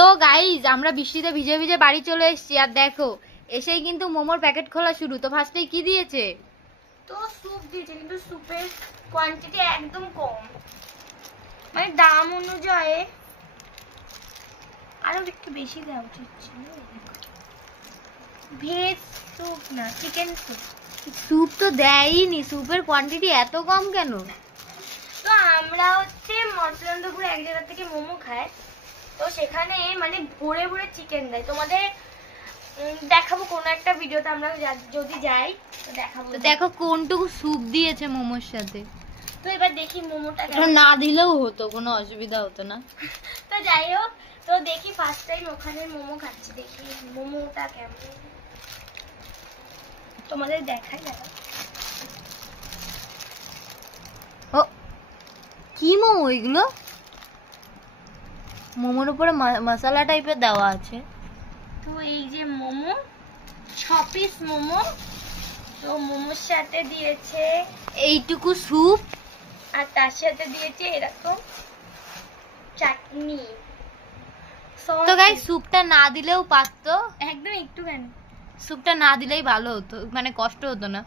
তো গাইজ আমরা বৃষ্টিতে ভিজে ভিজে বাড়ি চলে এসেছি, আর দেখো এসেই কিন্তু মোমোর প্যাকেট খোলা শুরু। তো ফার্স্টেই কি দিয়েছে? তো স্যুপ দিয়েছে, কিন্তু স্যুপের কোয়ান্টিটি একদম কম, মানে দাম অনুযায়ী আরো একটু বেশি দেওয়া উচিত ছিল। ভেজ স্যুপ না, চিকেন স্যুপ। স্যুপ তো দেয়নি, স্যুপের কোয়ান্টিটি এত কম কেন? তো আমরা হচ্ছে মসলান্দপুরে এক জায়গা থেকে মোমো খাই, তো সেখানে মানে ভরে ভরে চিকেন দেয়। তোমাদের দেখাবো কোনো একটা ভিডিওতে, আমরা যদি যাই তো দেখাবো। তো দেখো কোনটুকু স্যুপ দিয়েছে মোমোর সাথে। তো এবার দেখি মোমোটা না দিলেও হতো, কোনো অসুবিধা হতো না। তো যাই হোক, তো দেখি ফার্স্ট টাইম ওখানে মোমো খাচ্ছি, দেখি মোমোটা কেমন তোমাদের দেখাই যাবে। ও কি মোমো এগুলো? মোমোর উপরে মশলা টাইপের দেওয়া আছে। তো এই যে মোমো, 6 পিস মোমো। তো মোমোর সাথে দিয়েছে এইটুকু স্যুপ, আর তার সাথে দিয়েছে এরকম চাটনি। তো গাইস স্যুপটা না দিলেও পারতো, একদম একটুখানি। স্যুপটা না দিলেই ভালো হতো, মানে কষ্ট হতো না।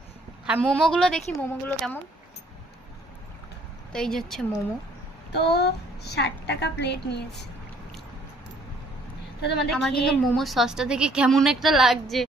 আর মোমোগুলো দেখি মোমোগুলো কেমন। তো এই যে হচ্ছে মোমো, তো 60 টাকা প্লেট নিয়েছে। তো তোমাদের আমার কিন্তু মোমো সসটা থেকে কেমন একটা লাগছে।